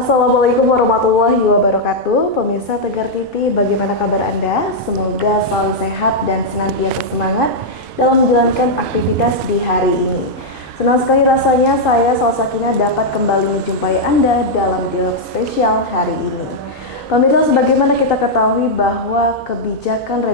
Assalamualaikum warahmatullahi wabarakatuh. Pemirsa Tegar TV, bagaimana kabar Anda? Semoga selalu sehat dan senantiasa semangat dalam menjalankan aktivitas di hari ini. Senang sekali rasanya saya Salsakina dapat kembali menjumpai Anda dalam dialog spesial hari ini. Pemirsa, sebagaimana kita ketahui bahwa kebijakan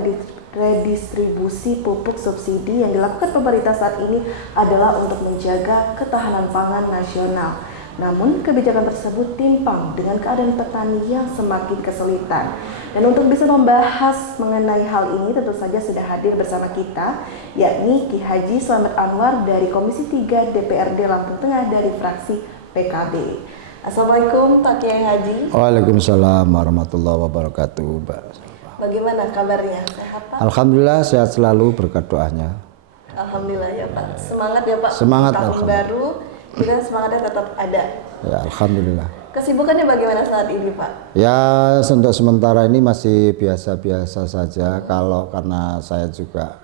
redistribusi pupuk subsidi yang dilakukan pemerintah saat ini adalah untuk menjaga ketahanan pangan nasional. Namun, kebijakan tersebut timpang dengan keadaan petani yang semakin kesulitan. Dan untuk bisa membahas mengenai hal ini, tentu saja sudah hadir bersama kita, yakni Ki Haji Slamet Anwar dari Komisi 3 DPRD Lampung Tengah dari fraksi PKB. Assalamualaikum Pak Kiai Haji. Waalaikumsalam warahmatullahi wabarakatuh, Mbak. Bagaimana kabarnya? Sehat Pak? Alhamdulillah sehat selalu berkat doanya. Alhamdulillah ya Pak. Semangat ya Pak. Semangat, tahun baru. Kita semangatnya tetap ada. Ya, alhamdulillah. Kesibukannya bagaimana saat ini, Pak? Ya, untuk sementara ini masih biasa-biasa saja. Kalau karena saya juga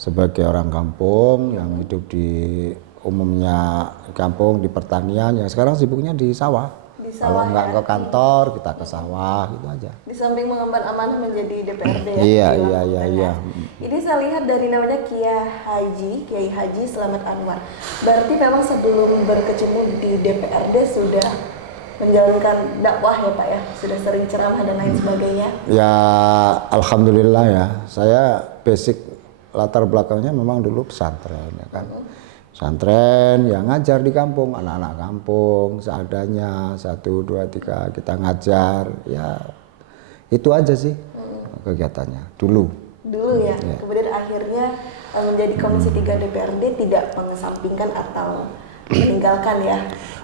sebagai orang kampung yang hidup di umumnya kampung di pertanian, ya sekarang sibuknya di sawah. Kalau nggak ke kantor, kita ke sawah gitu aja. Di samping mengemban amanah menjadi DPRD ya. Iya. Ini saya lihat dari namanya Kiai Haji Slamet Anwar. Berarti memang sebelum berkecimpung di DPRD sudah menjalankan dakwah ya Pak ya? Sudah sering ceramah dan lain sebagainya? Ya, alhamdulillah ya. Saya basic latar belakangnya memang dulu pesantren ya kan. Pesantren yang ngajar di kampung, anak-anak kampung seadanya 1, 2, 3 kita ngajar, ya itu aja sih kegiatannya dulu ya. Kemudian akhirnya menjadi Komisi 3 DPRD tidak mengesampingkan atau meninggalkan ya.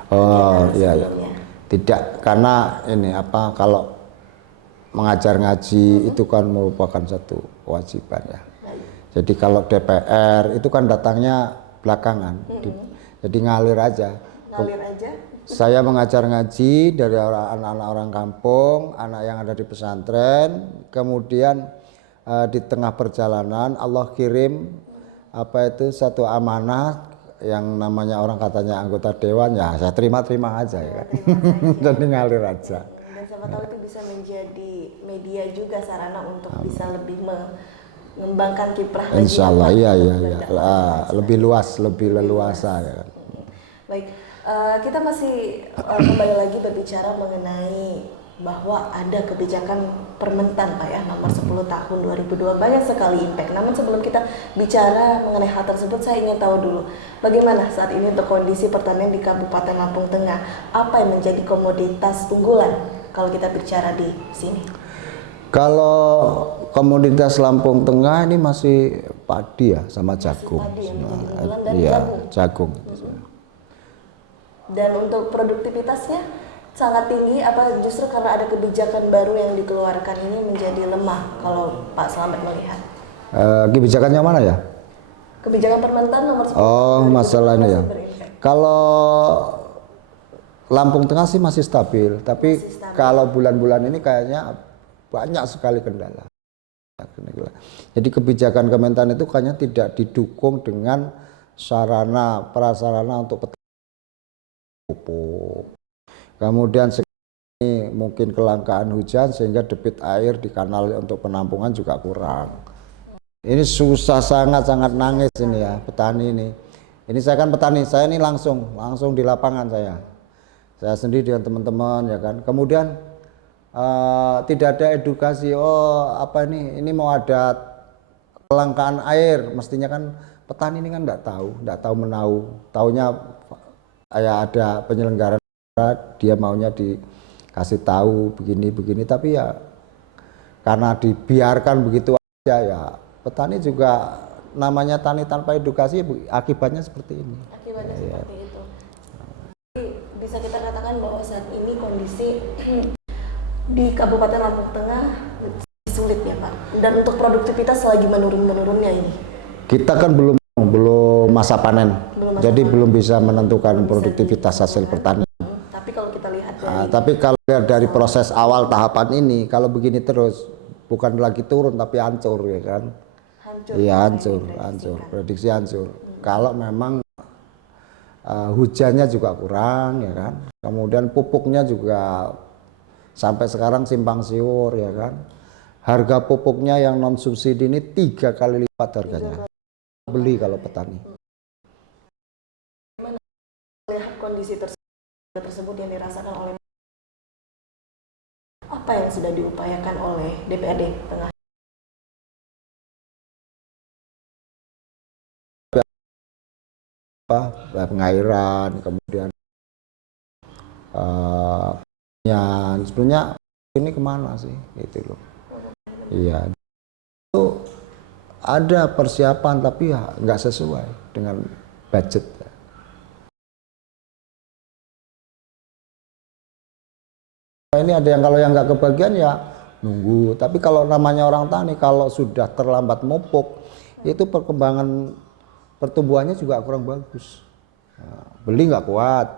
Oh iya. Tidak, karena ini kalau mengajar ngaji itu kan merupakan satu kewajiban ya. Jadi kalau DPR itu kan datangnya belakangan, jadi ngalir aja. Saya mengajar ngaji dari anak-anak orang kampung, anak yang ada di pesantren, kemudian di tengah perjalanan Allah kirim satu amanah yang namanya orang katanya anggota dewan, ya saya terima aja ya kan. Jadi ngalir aja. Dan siapa tahu itu bisa menjadi media juga, sarana untuk bisa lebih mengembangkan kiprah lagi. Insya Allah, iya. Lebih luas, lebih leluasa ya. Baik, kita masih kembali lagi berbicara mengenai bahwa ada kebijakan Permentan Pak ya, nomor 10 tahun 2002, banyak sekali impact. Namun sebelum kita bicara mengenai hal tersebut, saya ingin tahu dulu bagaimana saat ini untuk kondisi pertanian di Kabupaten Lampung Tengah. Apa yang menjadi komoditas unggulan kalau kita bicara di sini? Kalau komoditas Lampung Tengah ini masih padi ya sama jagung. Jagung. Dan untuk produktivitasnya sangat tinggi, apa justru karena ada kebijakan baru yang dikeluarkan ini menjadi lemah kalau Pak Slamet melihat? Kebijakannya mana ya? Kebijakan Permentan nomor 10. Oh, masalahnya ya. Kalau Lampung Tengah sih masih stabil, tapi kalau bulan-bulan ini kayaknya banyak sekali kendala. Jadi kebijakan Kementan itu kayaknya tidak didukung dengan sarana prasarana untuk petani pupuk. Kemudian ini mungkin kelangkaan hujan sehingga debit air di kanal untuk penampungan juga kurang. Ini susah, sangat nangis ini ya petani ini. Ini saya kan petani, saya ini langsung di lapangan saya sendiri dengan teman-teman ya kan. Kemudian tidak ada edukasi, ini mau ada kelangkaan air, mestinya kan petani ini kan nggak tahu menahu, taunya ya ada penyelenggara dia maunya dikasih tahu begini, tapi ya karena dibiarkan begitu aja ya petani juga namanya tani tanpa edukasi, akibatnya seperti ini. Seperti itu. Jadi bisa kita katakan bahwa saat ini kondisi di Kabupaten Lampung Tengah sulit ya Pak. Dan untuk produktivitas lagi menurunnya ini. Kita kan belum masa panen, jadi belum bisa menentukan produktivitas hasil pertanian. Tapi kalau kita lihat dari proses awal tahapan ini, kalau begini terus bukan lagi turun tapi hancur ya kan. Hancur, prediksi hancur. Kalau memang hujannya juga kurang ya kan, kemudian pupuknya juga sampai sekarang simpang siur ya kan, harga pupuknya yang non subsidi ini 3 kali lipat harganya beli kalau petani. Melihat kondisi tersebut yang dirasakan oleh, apa yang sudah diupayakan oleh DPRD Tengah? Pengairan, kemudian sebenarnya ini kemana sih gitu loh. Iya, itu ada persiapan tapi ya nggak sesuai dengan budget. Ini ada yang kalau yang nggak kebagian ya nunggu, tapi kalau namanya orang tani kalau sudah terlambat mupuk itu perkembangan pertumbuhannya juga kurang bagus. Nah, beli nggak kuat.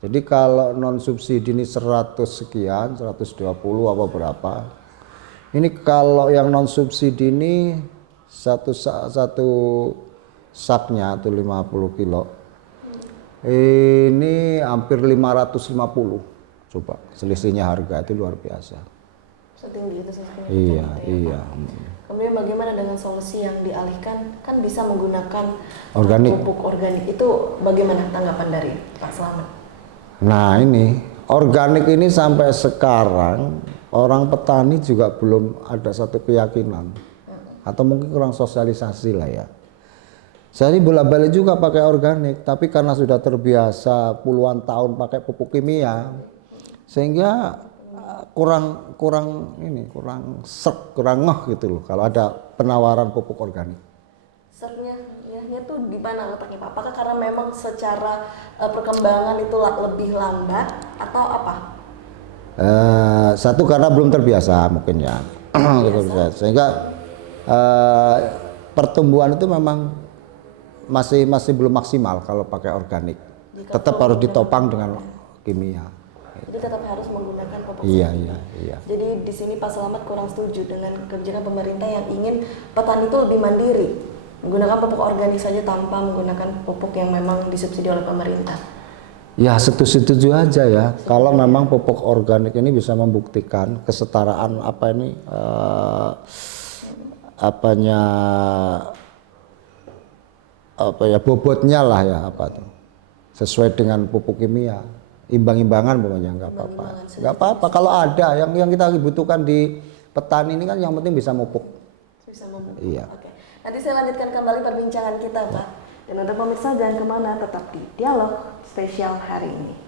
Jadi kalau non subsidi ini 100 sekian, 120 apa berapa. Ini kalau yang non subsidi ini satu saknya itu 50 kilo. Ini hampir 550. Coba selisihnya harga itu luar biasa. Setinggi itu sesuai. Iya, iya. Kemudian bagaimana dengan solusi yang dialihkan, kan bisa menggunakan Organik. pupuk organik, itu bagaimana tanggapan dari Pak Slamet? Nah ini organik ini sampai sekarang orang petani juga belum ada satu keyakinan atau mungkin kurang sosialisasi lah ya. Saya ini bolak-balik juga pakai organik, tapi karena sudah terbiasa puluhan tahun pakai pupuk kimia, sehingga kurang ngeh gitu loh kalau ada penawaran pupuk organik. Sernya tuh di mana letaknya Pak? Apakah karena memang secara perkembangan itu lebih lambat atau apa? Satu karena belum terbiasa mungkin ya, sehingga pertumbuhan itu memang masih belum maksimal kalau pakai organik. Tetap harus ditopang dengan kimia. Jadi tetap harus menggunakan pupuk. Iya. Jadi di sini Pak Slamet kurang setuju dengan kebijakan pemerintah yang ingin petani itu lebih mandiri, menggunakan pupuk organik saja tanpa menggunakan pupuk yang memang disubsidi oleh pemerintah. Ya setuju aja ya. Kalau memang pupuk organik ini bisa membuktikan kesetaraan bobotnya lah ya sesuai dengan pupuk kimia, imbang-imbangan pokoknya nggak apa-apa. Kalau ada yang kita butuhkan di petani ini kan yang penting bisa mupuk. Iya. Oke. Nanti saya lanjutkan kembali perbincangan kita Pak. Dan untuk pemirsa jangan kemana, tetap di Dialog Spesial hari ini.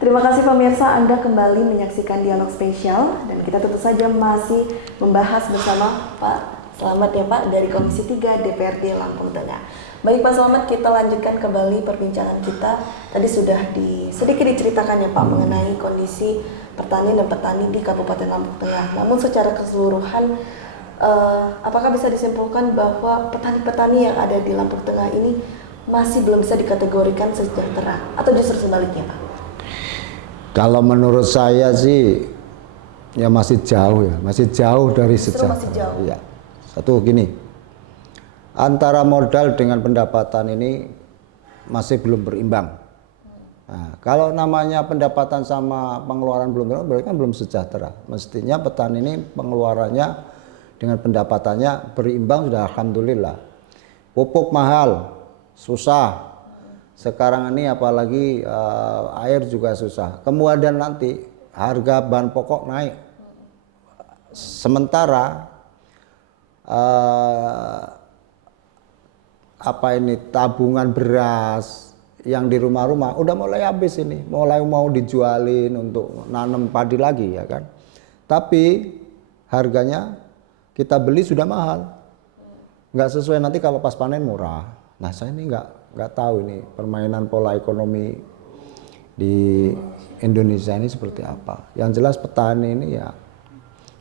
Terima kasih pemirsa, Anda kembali menyaksikan Dialog Spesial dan kita tentu saja masih membahas bersama Pak Slamet ya Pak dari Komisi 3 DPRD Lampung Tengah. Baik Pak Slamet, kita lanjutkan kembali perbincangan kita. Tadi sudah sedikit diceritakan ya Pak mengenai kondisi pertanian dan petani di Kabupaten Lampung Tengah. Namun secara keseluruhan, apakah bisa disimpulkan bahwa petani-petani yang ada di Lampung Tengah ini masih belum bisa dikategorikan sejahtera atau justru sebaliknya Pak? Kalau menurut saya sih ya masih jauh dari sejahtera. Ya. Satu gini, antara modal dengan pendapatan ini masih belum berimbang. Nah, kalau namanya pendapatan sama pengeluaran belum berimbang, berarti kan belum sejahtera. Mestinya petani ini pengeluarannya dengan pendapatannya berimbang sudah alhamdulillah. Pupuk mahal, susah. Sekarang ini apalagi air juga susah. Kemudian nanti harga bahan pokok naik. Sementara tabungan beras yang di rumah-rumah udah mulai habis ini, mulai mau dijualin untuk nanam padi lagi ya kan. Tapi harganya kita beli sudah mahal. Nggak sesuai nanti kalau pas panen murah. Nah, saya ini nggak tahu ini permainan pola ekonomi di Indonesia ini seperti apa. Yang jelas petani ini ya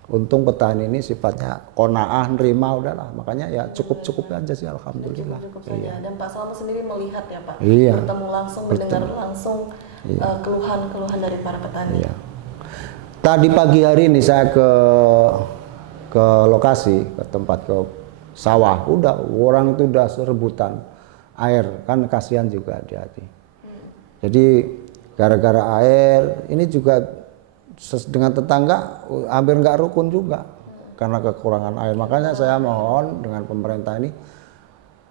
untung petani ini sifatnya qanaah, nerima udahlah, makanya ya cukup aja sih, alhamdulillah. Cukup saja. Dan Pak Slamet sendiri melihat ya Pak, Iya. bertemu langsung, mendengar langsung keluhan-keluhan dari para petani. Iya. Tadi pagi hari ini saya ke lokasi, ke tempat, ke sawah, udah orang itu udah rebutan air, kan kasihan juga hati-hati. Jadi gara-gara air ini juga dengan tetangga hampir nggak rukun juga karena kekurangan air. Makanya saya mohon dengan pemerintah ini,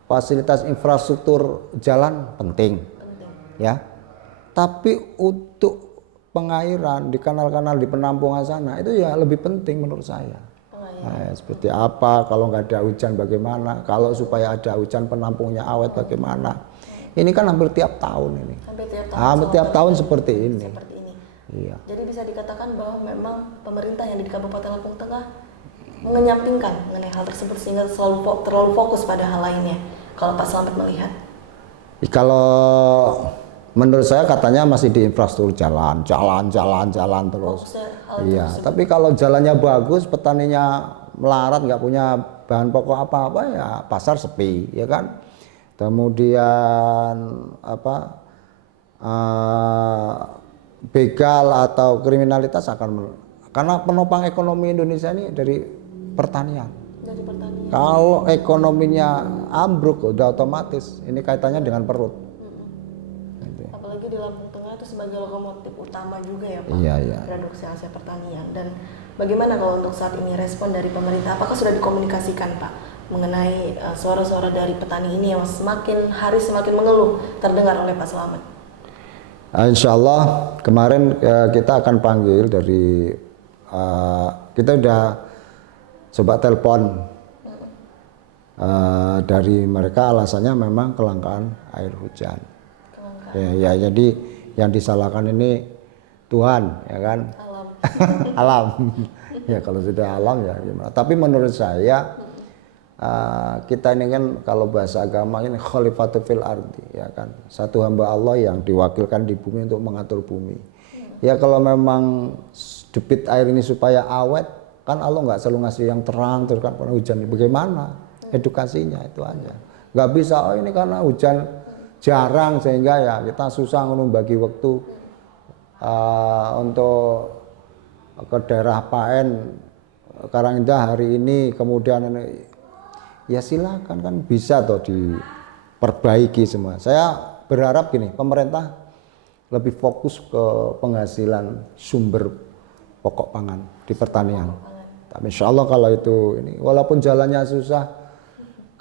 fasilitas infrastruktur jalan penting. Ya, tapi untuk pengairan di kanal-kanal di penampungan sana itu ya lebih penting menurut saya. Nah, seperti apa, kalau nggak ada hujan bagaimana, kalau supaya ada hujan penampungnya awet bagaimana. Ini kan hampir tiap tahun ini. Hampir tiap tahun seperti ini. Iya. Jadi bisa dikatakan bahwa memang pemerintah yang di Kabupaten Lampung Tengah mengenyampingkan mengenai hal tersebut sehingga terlalu fokus pada hal lainnya. Kalau Pak Slamet melihat? Kalau menurut saya katanya masih di infrastruktur jalan terus. Iya. Tapi kalau jalannya bagus, petaninya melarat, nggak punya bahan pokok apa-apa, ya pasar sepi, ya kan. Kemudian begal atau kriminalitas karena penopang ekonomi Indonesia ini dari pertanian. Kalau ekonominya ambruk udah otomatis ini kaitannya dengan perut. Apalagi di Lampung Tengah itu sebagai lokomotif utama juga ya Pak, produksi hasil pertanian. Dan bagaimana kalau untuk saat ini respon dari pemerintah? Apakah sudah dikomunikasikan Pak mengenai suara-suara dari petani ini yang semakin hari semakin mengeluh terdengar oleh Pak Slamet? Insya Allah kemarin kita akan panggil dari kita udah coba telepon dari mereka, alasannya memang kelangkaan air hujan. Ya, jadi yang disalahkan ini Tuhan, ya kan? Alam. Ya kalau sudah alam ya gimana. Tapi menurut saya kita ini kan kalau bahasa agama ini khalifatu fil ardi, ya kan, satu hamba Allah yang diwakilkan di bumi untuk mengatur bumi. Ya kalau memang debit air ini supaya awet, kan Allah nggak selalu ngasih yang terang terus kan karena hujan. Bagaimana edukasinya itu aja. Nggak bisa ini karena hujan jarang sehingga ya kita susah bagi waktu untuk ke daerah Paen, Karangindah hari ini, kemudian ini. Ya silakan, kan bisa toh diperbaiki semua. Saya berharap gini, pemerintah lebih fokus ke penghasilan sumber pokok pangan di pertanian. Tapi insya Allah kalau itu ini, walaupun jalannya susah,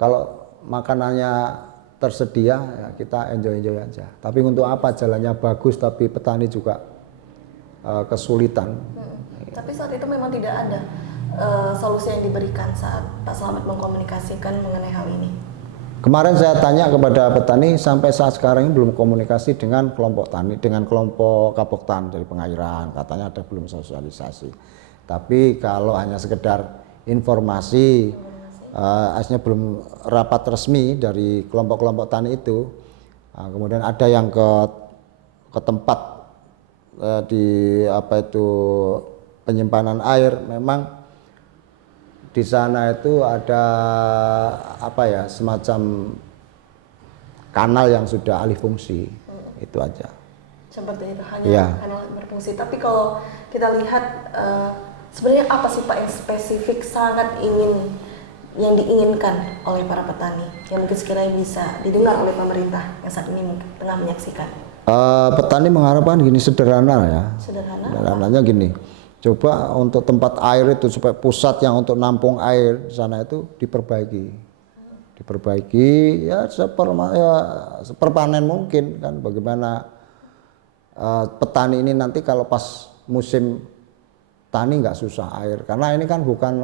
kalau makanannya tersedia ya kita enjoy aja. Tapi untuk apa jalannya bagus tapi petani juga kesulitan. Tapi saat itu memang tidak ada solusi yang diberikan saat Pak Slamet mengkomunikasikan mengenai hal ini. Kemarin saya tanya kepada petani, sampai saat sekarang ini belum komunikasi dengan kelompok tani, dengan kelompok Kapoktan dari pengairan, katanya ada belum sosialisasi. Tapi kalau hanya sekedar informasi, aslinya belum rapat resmi dari kelompok-kelompok tani itu. Kemudian ada yang ke tempat di penyimpanan air, memang di sana itu ada semacam kanal yang sudah alih fungsi, itu aja. Seperti itu, hanya kanal berfungsi. Tapi kalau kita lihat sebenarnya apa sih Pak yang spesifik sangat yang diinginkan oleh para petani yang mungkin sekiranya bisa didengar oleh pemerintah yang saat ini mungkin tengah menyaksikan? Petani mengharapkan gini, sederhana ya. Sederhananya gini. Coba untuk tempat air itu supaya pusat yang untuk nampung air di sana itu diperbaiki ya seperpanen mungkin kan. Bagaimana petani ini nanti kalau pas musim tani nggak susah air, karena ini kan bukan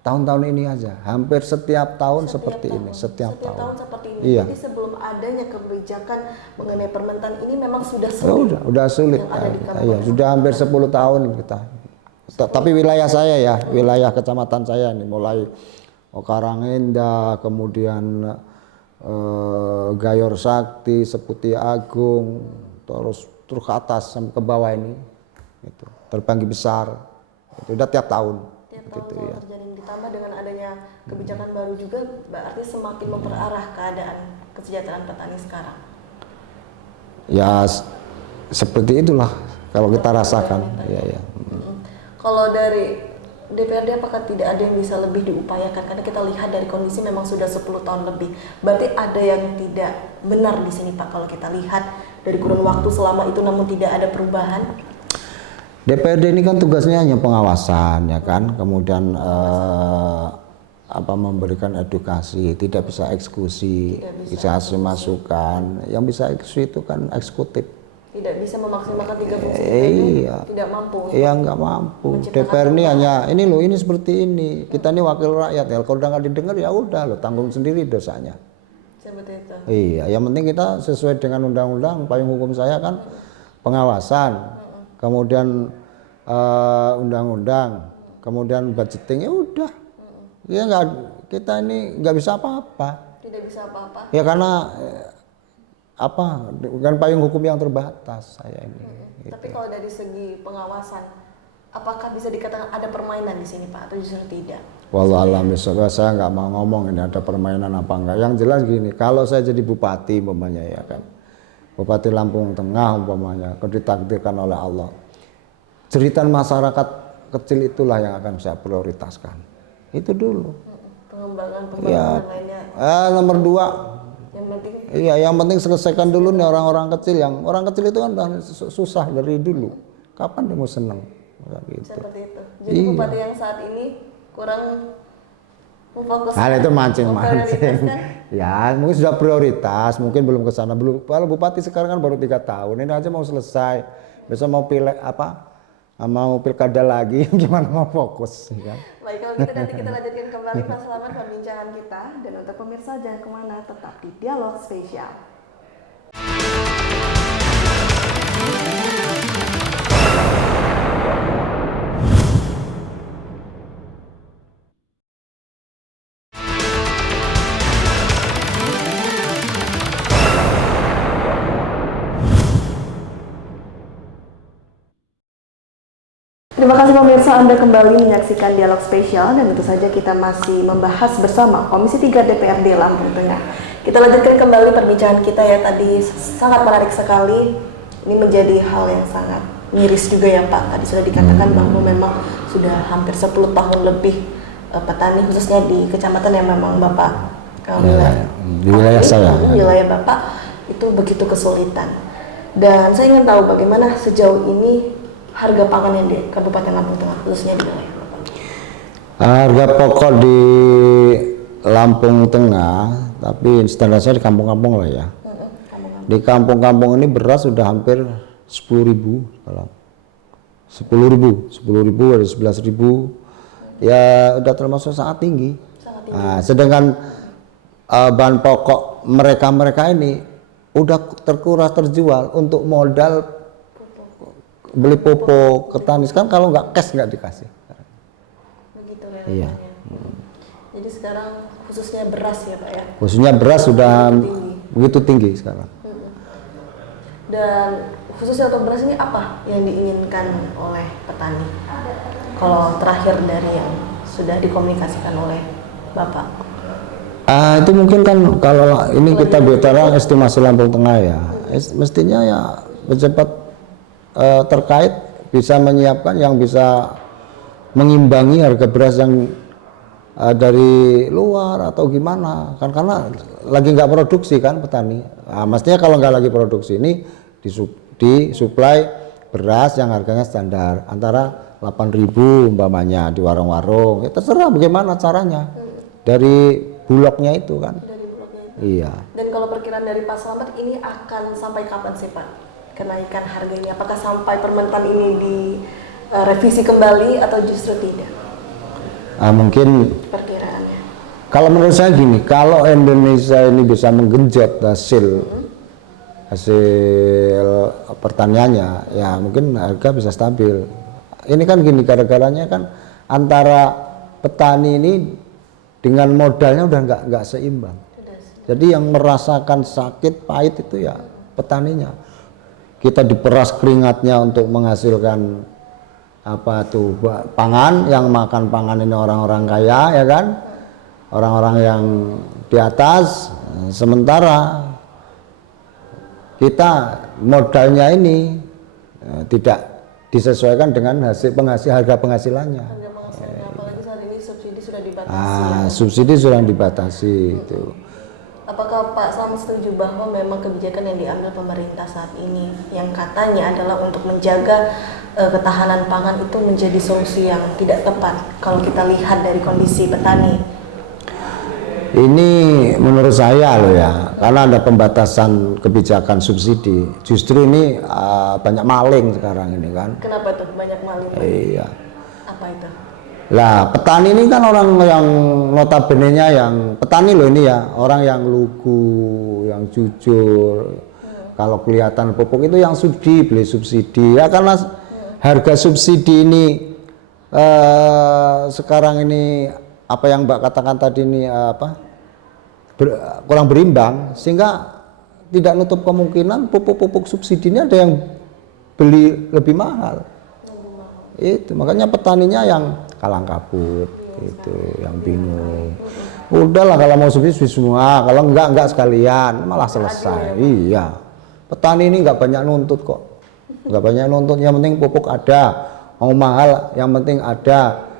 tahun-tahun ini aja, hampir setiap tahun seperti ini. Setiap tahun seperti ini. Iya. Jadi sebelum adanya kebijakan mengenai permentan ini memang sudah sulit. Udah sulit. Iya, sudah hampir 10 tahun kita. Tapi wilayah saya ya, wilayah kecamatan saya ini mulai Karangenda, kemudian Gayor Sakti, Seputi Agung, terus ke atas sampai ke bawah ini. Gitu. terbanggi besar. Itu udah tiap tahun. Tiap tahun Gitu, selalu ya. terjadi. Ditambah dengan adanya kebijakan baru juga berarti semakin memperarah keadaan kesejahteraan petani sekarang. Ya seperti itulah kalau kita rasakan. Ya, ya. Kalau dari DPRD apakah tidak ada yang bisa lebih diupayakan? Karena kita lihat dari kondisi memang sudah 10 tahun lebih. Berarti ada yang tidak benar di sini Pak kalau kita lihat dari kurun waktu selama itu namun tidak ada perubahan. DPRD ini kan tugasnya hanya pengawasan ya kan, kemudian memberikan edukasi, tidak bisa eksekusi, bisa kasih masukan. Yang bisa eksekusi itu kan eksekutif. Tidak bisa memaksimalkan 3 fungsi Iya. tidak mampu. Iya nggak mampu. DPR ini hanya ini loh, ini seperti ini. Kita ini wakil rakyat ya. Kalau udah nggak didengar ya udah lo tanggung sendiri dosanya. Seperti itu. Iya, yang penting kita sesuai dengan undang-undang. Payung hukum saya kan pengawasan, kemudian undang-undang, kemudian budgeting ya udah. Ya nggak, kita ini nggak bisa apa-apa. Tidak bisa apa-apa. Ya karena dengan payung hukum yang terbatas saya ini. Gitu. Tapi kalau dari segi pengawasan, apakah bisa dikatakan ada permainan di sini Pak atau justru tidak? Wallahualam bishawab, saya nggak mau ngomong ini ada permainan apa enggak. Yang jelas gini, kalau saya jadi bupati umpamanya ya kan, Bupati Lampung Tengah umpamanya, ditakdirkan oleh Allah, jeritan masyarakat kecil itulah yang akan saya prioritaskan. Itu dulu. Pengembangan Ya, lainnya. nomor 2. Yang penting Iya, yang penting selesaikan dulu nih orang-orang kecil. Yang orang kecil itu kan udah susah dari dulu. Kapan dia mau seneng? Gitu. seperti itu. Jadi bupati yang saat ini kurang memfokuskan. Hal itu mancing-mancing. memprioritaskan. Ya, mungkin sudah prioritas, mungkin belum ke sana. Belum. Kalau bupati sekarang kan baru 3 tahun. Ini aja mau selesai. Besok mau pilih mau pilkada lagi, gimana mau fokus ya kan? Baik, kalau gitu nanti kita lanjutkan kembali Pak Slamet perbincangan kita. Dan untuk pemirsa jangan kemana, tetap di Dialog Spesial. Terima kasih pemirsa, Anda kembali menyaksikan Dialog Spesial dan tentu saja kita masih membahas bersama Komisi 3 DPRD Lampung Tengah. Kita lanjutkan kembali perbincangan kita ya, tadi sangat menarik sekali. Ini menjadi hal yang sangat miris juga ya Pak. Tadi sudah dikatakan bahwa memang sudah hampir 10 tahun lebih petani khususnya di kecamatan yang memang Bapak di wilayah saya. Di wilayah Bapak itu begitu kesulitan. Dan saya ingin tahu bagaimana sejauh ini harga pangan yang di Kabupaten Lampung Tengah khususnya di wilayah Bapak. Harga pokok di Lampung Tengah, tapi standarnya di kampung-kampung lah ya. Di kampung-kampung ini beras sudah hampir 10.000 sekarang. 10.000 ada 11.000. Ya udah termasuk sangat tinggi. Nah, sedangkan bahan pokok mereka ini udah terkuras terjual untuk modal beli pupuk ke tani. Kan kalau nggak cash nggak dikasih. Begitu ya. Iya. Jadi sekarang khususnya beras ya Pak ya. Khususnya beras sudah begitu tinggi sekarang. Dan khususnya untuk beras ini apa yang diinginkan oleh petani? Kalau terakhir dari yang sudah dikomunikasikan oleh Bapak. Itu mungkin kan kalau ini kita bicara estimasi Lampung Tengah ya. Mestinya ya pejabat terkait bisa menyiapkan yang bisa mengimbangi harga beras yang dari luar atau gimana kan, karena lagi nggak produksi kan petani. Mestinya kalau nggak lagi produksi ini disuplai beras yang harganya standar antara 8.000 umpamanya di warung-warung. Ya terserah bagaimana caranya dari bulognya itu kan. Dari bulognya itu. Iya. Dan kalau perkiraan dari Pak Slamet ini akan sampai kapan sih Pak kenaikan harganya? Apakah sampai Permentan ini direvisi kembali atau justru tidak? Mungkin Perkiraannya. kalau menurut saya gini, kalau Indonesia ini bisa menggenjot hasil pertaniannya, ya mungkin harga bisa stabil. Ini kan gini, gara-garanya kan antara petani ini dengan modalnya udah nggak seimbang. Jadi yang merasakan sakit pahit itu ya petaninya. Kita diperas keringatnya untuk menghasilkan apa tuh pangan, yang makan pangan ini orang-orang kaya ya kan, orang-orang yang di atas, sementara kita modalnya ini tidak disesuaikan dengan harga penghasilannya. Apalagi saat ini subsidi sudah dibatasi. Subsidi sudah dibatasi itu. Apakah Pak Slamet setuju bahwa memang kebijakan yang diambil pemerintah saat ini yang katanya adalah untuk menjaga ketahanan pangan itu menjadi solusi yang tidak tepat kalau kita lihat dari kondisi petani? Ini menurut saya loh ya, karena ada pembatasan kebijakan subsidi. Justru ini banyak maling sekarang ini kan. Kenapa tuh banyak maling? Iya. Apa itu? Lah petani ini kan orang yang notabene-nya yang petani loh ini ya, orang yang lugu, yang jujur. Kalau kelihatan pupuk itu yang beli subsidi ya, karena harga subsidi ini sekarang ini apa yang Mbak katakan tadi ini kurang berimbang, sehingga tidak nutup kemungkinan pupuk-pupuk subsidi ini ada yang beli lebih mahal. Itu makanya petaninya yang kalang kabut, itu yang bingung. Udahlah kalau mau subsidi semua, kalau enggak sekalian, malah selesai. Iya, petani ini enggak banyak nuntut kok, enggak banyak nuntut. Yang penting pupuk ada, mau mahal, yang penting ada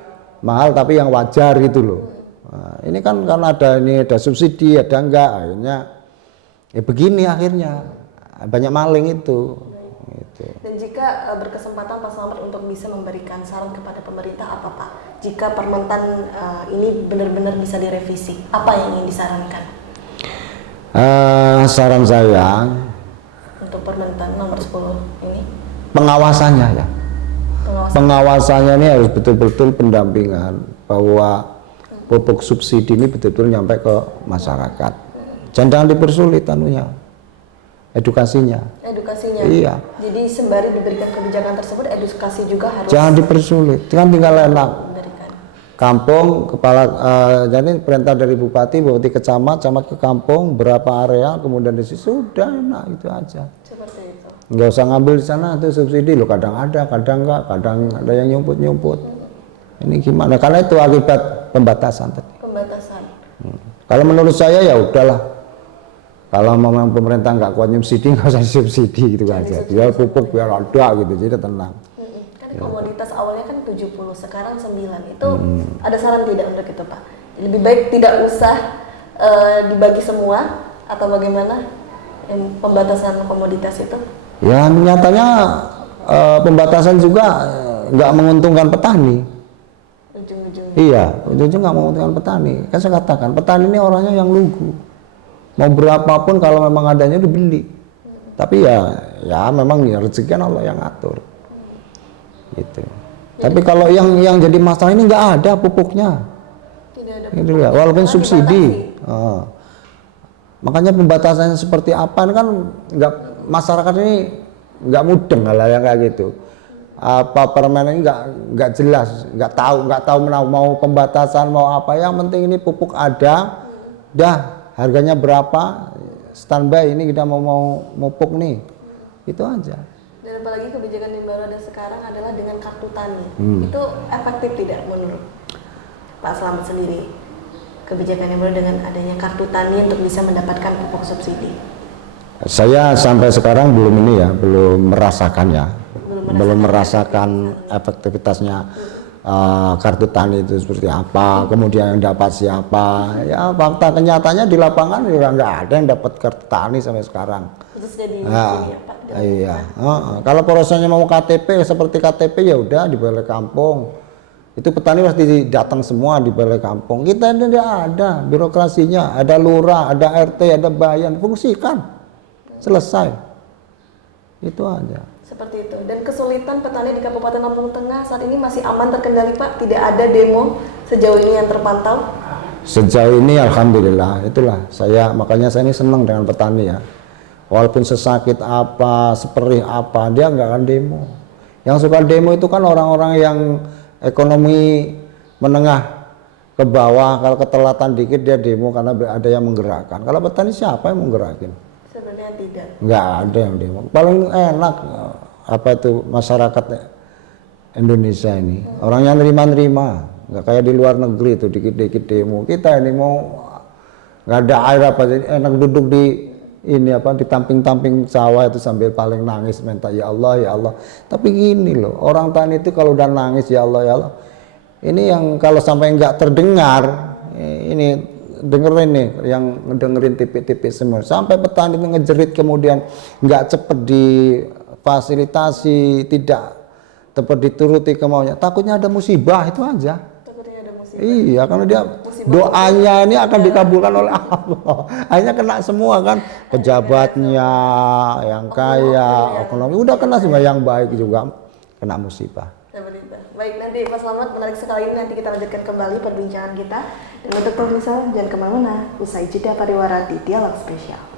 mahal tapi yang wajar gitu loh. Nah, ini kan karena ada subsidi, ada enggak, akhirnya ya begini akhirnya banyak maling itu. Gitu. Dan jika berkesempatan Pak Slamet untuk bisa memberikan saran kepada pemerintah apa Pak? Jika Permentan ini benar-benar bisa direvisi, apa yang ingin disarankan? Saran saya untuk Permentan nomor 10 ini? Pengawasannya ya. Pengawasannya ini harus betul-betul pendampingan bahwa pupuk subsidi ini betul-betul nyampe ke masyarakat. Jangan dipersulit anunya. Edukasinya. Iya. Jadi sembari diberikan kebijakan tersebut, edukasi juga harus. Jangan dipersulit. Kan tinggal enak. Kampung kepala jadi perintah dari bupati kecamat ke kampung berapa area, kemudian di situ sudah enak itu aja. Seperti itu. Nggak usah ngambil di sana itu subsidi loh, kadang ada, kadang enggak, kadang ada yang nyumput. Ini gimana? Karena itu akibat pembatasan tadi. Pembatasan. Kalau menurut saya ya udahlah. Kalau memang pemerintah nggak kuat subsidi, nggak usah subsidi gitu aja. Biar pupuk biar ada gitu, jadi tenang. Kan komoditas awalnya kan 70, sekarang 9. Itu ada saran tidak untuk itu Pak? Lebih baik tidak usah dibagi semua atau bagaimana pembatasan komoditas itu? Ya nyatanya pembatasan juga nggak menguntungkan petani. Ujung-ujungnya. Iya, ujung-ujung nggak menguntungkan petani. Kan saya katakan petani ini orangnya yang lugu. Mau berapapun kalau memang adanya dibeli. Tapi ya memang ya rezeki Allah yang atur. Gitu. Tapi kalau yang jadi masalah ini nggak ada pupuknya. Tidak ada Gitu ya, walaupun subsidi. Makanya pembatasannya seperti apa kan nggak, masyarakat ini nggak mudeng lah yang kayak gitu. Apa permen ini nggak jelas, nggak tahu mau pembatasan mau apa, yang penting ini pupuk ada, dah harganya berapa, standby ini kita mau pupuk nih, itu aja. Dan apalagi kebijakan yang baru ada sekarang adalah dengan kartu tani. Itu efektif tidak menurut Pak Slamet sendiri? Kebijakan yang baru dengan adanya kartu tani untuk bisa mendapatkan pupuk subsidi. Saya sampai sekarang belum merasakan efektivitasnya. Kartu tani itu seperti apa, kemudian yang dapat siapa. Ya fakta kenyataannya di lapangan juga nggak ada yang dapat kartu tani sampai sekarang. Khususnya di Pak. Iya. Kalau prosesnya mau KTP seperti KTP ya udah di balai kampung. Itu petani pasti datang semua di balai kampung. Kita ini tidak ada birokrasinya, ada lurah, ada RT, ada bayan, fungsikan. Selesai. Itu aja. Seperti itu. Dan kesulitan petani di Kabupaten Lampung Tengah saat ini masih aman terkendali Pak? Tidak ada demo sejauh ini yang terpantau? Sejauh ini alhamdulillah, itulah makanya saya ini senang dengan petani ya. Walaupun sesakit apa, seperih apa, dia nggak akan demo. Yang suka demo itu kan orang-orang yang ekonomi menengah ke bawah, kalau ketelatan dikit dia demo karena ada yang menggerakkan. Kalau petani siapa yang menggerakin? Sebenarnya tidak. Nggak ada yang demo. Paling enak apa itu masyarakat Indonesia ini. Orang yang nerima-nerima, nggak kayak di luar negeri tuh dikit-dikit demo. Kita ini mau nggak ada air apa, jadi enak duduk di ini apa di tamping-tamping sawah itu sambil paling nangis minta ya Allah ya Allah. Tapi gini loh, orang tani itu kalau udah nangis ya Allah ya Allah, ini yang kalau sampai nggak terdengar, ini dengerin nih yang ngedengerin tipe-tipe semua, sampai petani itu ngejerit kemudian nggak cepet difasilitasi, tidak tepat dituruti kemauannya, takutnya ada musibah itu aja. Takutnya ada musibah. Iya, karena dia Musibah doanya ini akan dikabulkan oleh Allah. Akhirnya kena semua kan, pejabatnya, yang kaya, ekonomi udah kena semua, yang baik juga kena musibah. Seperti itu. Baik, nanti Pak Slamet, menarik sekali ini, nanti kita lanjutkan kembali perbincangan kita. Dan untuk pemirsa jangan kemana-mana, usai jeda pariwara di Dialog Spesial.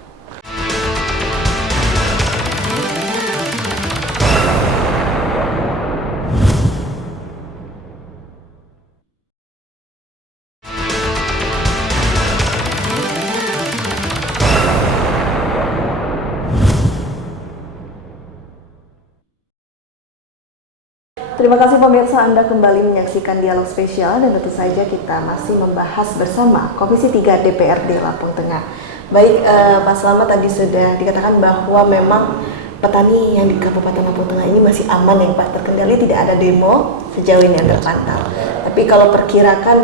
Terima kasih pemirsa, Anda kembali menyaksikan Dialog Spesial dan tentu saja kita masih membahas bersama Komisi 3 DPRD Lampung Tengah. Baik, Pak Slamet, tadi sudah dikatakan bahwa memang petani yang di Kabupaten Lampung Tengah ini masih aman ya Pak, terkendali, tidak ada demo sejauh ini yang terpantau. Tapi kalau perkirakan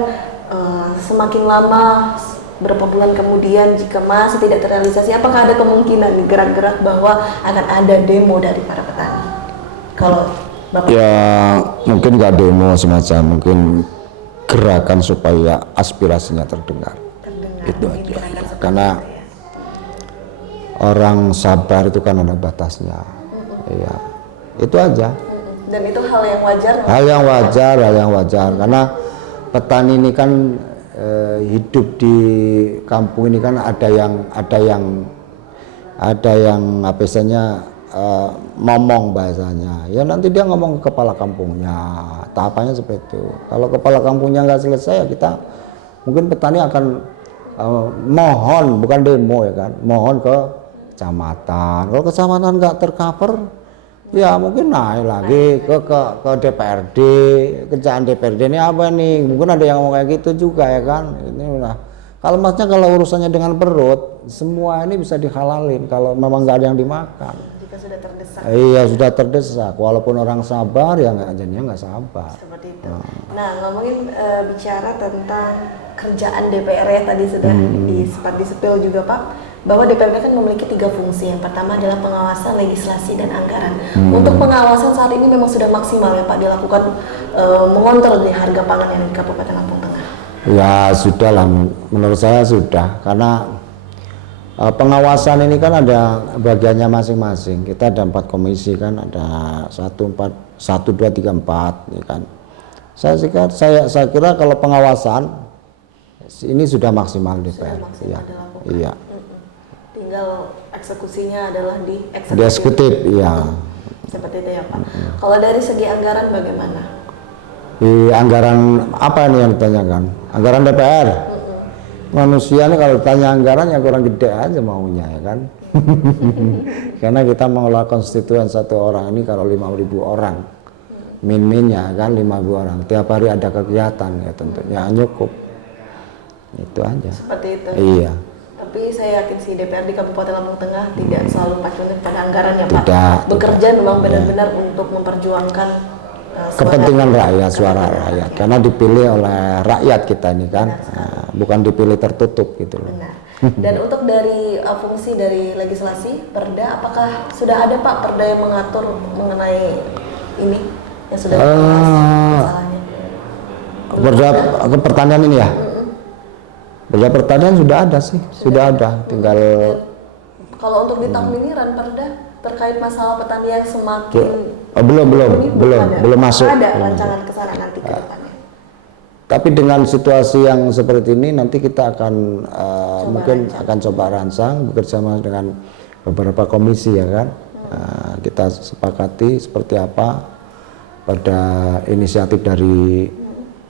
semakin lama, berapa bulan kemudian jika masih tidak terrealisasi, apakah ada kemungkinan gerak-gerak bahwa akan ada demo dari para petani? Kalau Bapak. Ya mungkin nggak demo semacam, mungkin gerakan supaya aspirasinya terdengar. Itu aja. Karena orang sabar itu kan ada batasnya. Iya, itu aja. Dan itu hal yang wajar. Hal yang wajar. Karena petani ini kan hidup di kampung ini kan ada yang apa istilahnya, ngomong bahasanya, ya nanti dia ngomong ke kepala kampungnya, tahapannya seperti itu. Kalau kepala kampungnya nggak selesai, ya kita mungkin petani akan mohon, bukan demo ya kan, mohon ke kecamatan. Kalau kecamatan nggak tercover, ya mungkin naik lagi ke DPRD, kerjaan DPRD ini apa nih? Mungkin ada yang mau kayak gitu juga ya kan. Ini udah. Kalau maksudnya kalau urusannya dengan perut, semua ini bisa dihalalin kalau memang nggak ada yang dimakan. Sudah terdesak. Iya, sudah terdesak. Walaupun orang sabar, ya jadinya nggak sabar. Seperti itu. Nah, ngomongin bicara tentang kerjaan DPR ya, tadi sudah sempat disepil juga Pak, bahwa DPRD kan memiliki 3 fungsi. Yang pertama adalah pengawasan, legislasi, dan anggaran. Untuk pengawasan saat ini memang sudah maksimal ya Pak dilakukan, mengontrol di harga pangan yang di Kabupaten Lampung Tengah. Ya sudah lah, menurut saya sudah, karena pengawasan ini kan ada bagiannya masing-masing. Kita ada 4 komisi kan, ada 1, 2, 3, 4 ya kan. Saya kira kalau pengawasan ini sudah maksimal DPR. Iya. Tinggal eksekusinya adalah di eksekutif, iya. Seperti itu ya Pak. Kalau dari segi anggaran bagaimana? Di anggaran apa nih yang ditanyakan? Anggaran DPR. Manusia nih kalau tanya anggaran yang kurang gede aja maunya ya kan. Karena kita mengelola konstituen satu orang ini kalau 5.000 orang min-minnya kan 5.000 orang, tiap hari ada kegiatan ya tentunya cukup itu aja. Seperti itu. Iya. Tapi saya yakin si DPR di Kabupaten Lampung Tengah tidak selalu pacu pada anggaran ya Pak. Tidak, bekerja memang benar-benar untuk memperjuangkan kepentingan rakyat, suara rakyat, karena dipilih oleh rakyat kita ini kan, bukan dipilih tertutup gitu loh. Benar. Dan untuk dari fungsi dari legislasi Perda, apakah sudah ada Pak Perda yang mengatur mengenai ini yang sudah masalahnya? Perda pertanian ini ya? Perda pertanian sudah ada sih, sudah ada, tinggal. Kalau untuk di tahun ini Perda terkait masalah petani yang semakin belum masuk. Ada rancangan ke sana nanti ke depannya. Tapi dengan situasi yang seperti ini nanti kita akan akan coba rancang bekerjasama dengan beberapa komisi ya kan. Kita sepakati seperti apa pada inisiatif dari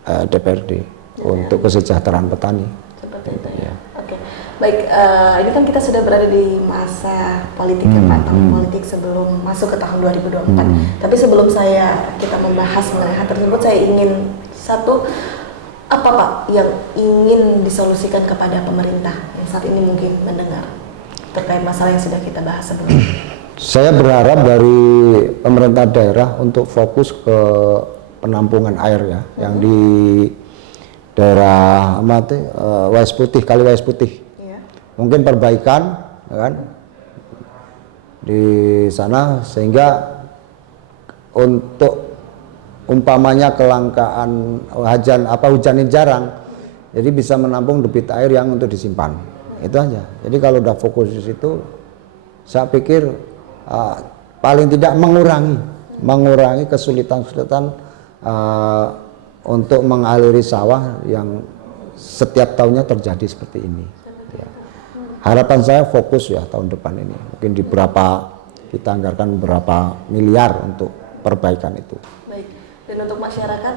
DPRD untuk kesejahteraan petani. Seperti itu ya. Oke. Baik, ini kan kita sudah berada di masa politik ya Pak, tahun politik sebelum masuk ke tahun 2024. Tapi sebelum kita membahas mengenai hal tersebut, saya ingin apa Pak yang ingin disolusikan kepada pemerintah yang saat ini mungkin mendengar terkait masalah yang sudah kita bahas sebelumnya? Saya berharap dari pemerintah daerah untuk fokus ke penampungan air ya, yang di daerah Wais Putih, Kali Wais Putih. Mungkin perbaikan ya kan di sana, sehingga untuk umpamanya kelangkaan hujannya jarang, jadi bisa menampung debit air yang untuk disimpan. Itu aja. Jadi kalau udah fokus di situ, saya pikir paling tidak mengurangi kesulitan-kesulitan untuk mengaliri sawah yang setiap tahunnya terjadi seperti ini. Ya. Harapan saya fokus ya tahun depan ini, mungkin kita anggarkan berapa miliar untuk perbaikan itu. Baik. Dan untuk masyarakat